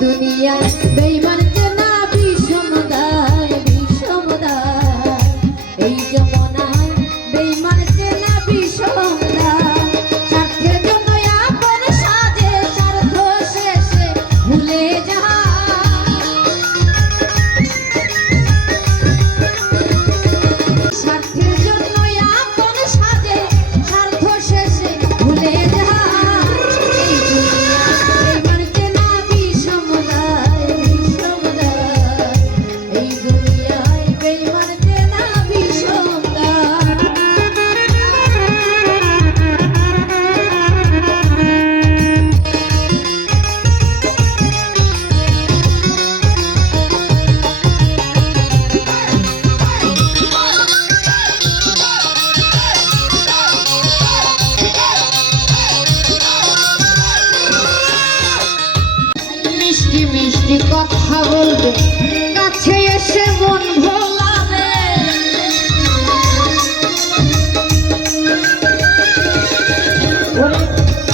দুনিয়া বেইমান মিষ্টি মিষ্টি কথা বলবে। কাছে এসে মন ভোলাবে।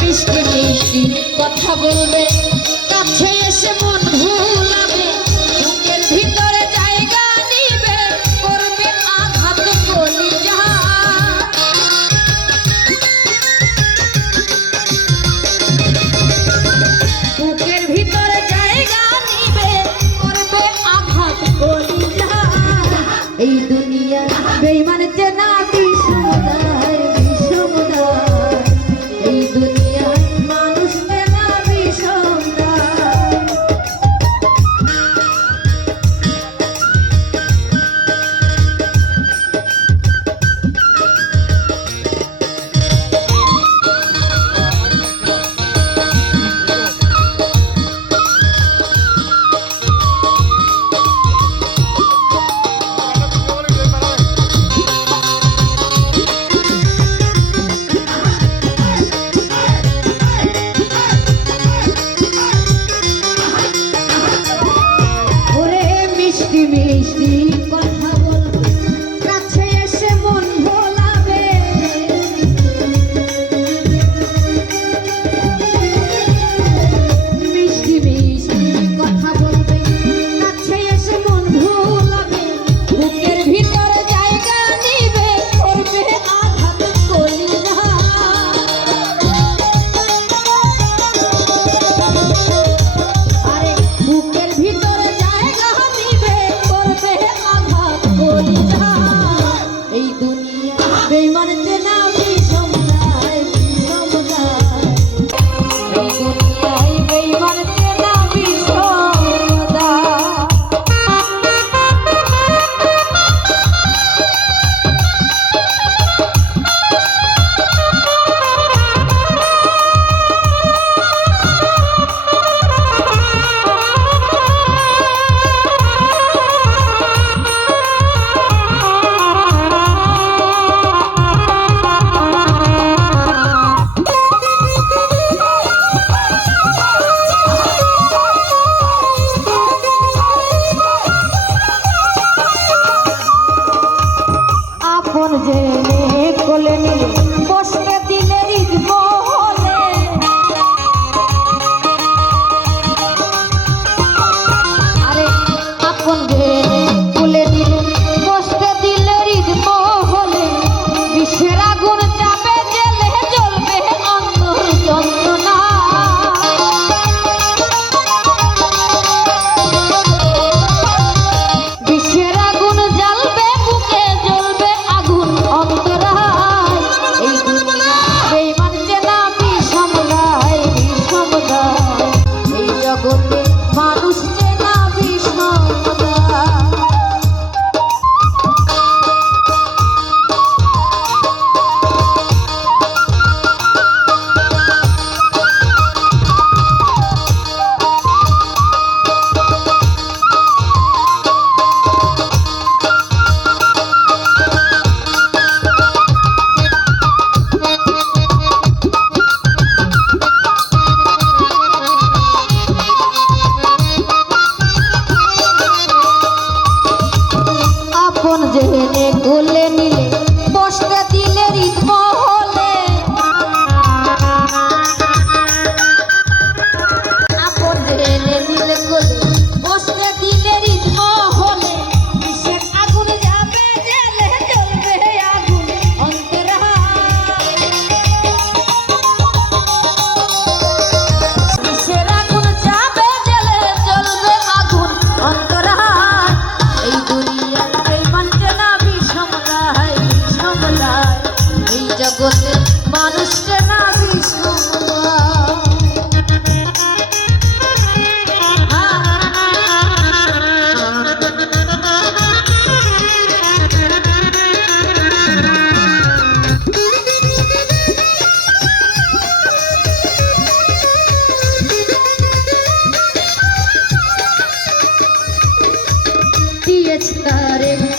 মিষ্টি মিষ্টি কথা বলবে।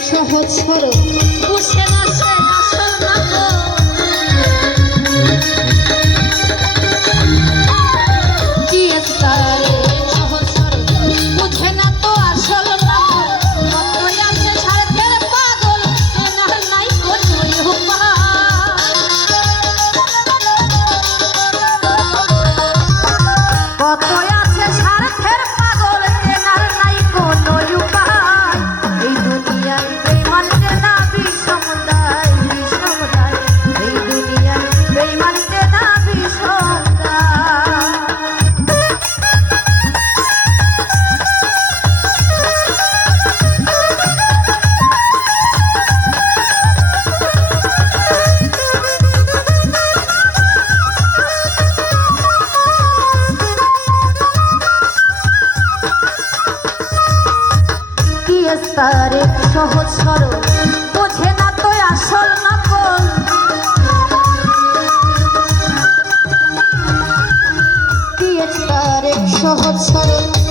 সহজ সরল। বুঝে না বিস্তারে সহজ সরল বোঝে না তো আসল নকল। সহজ সরল।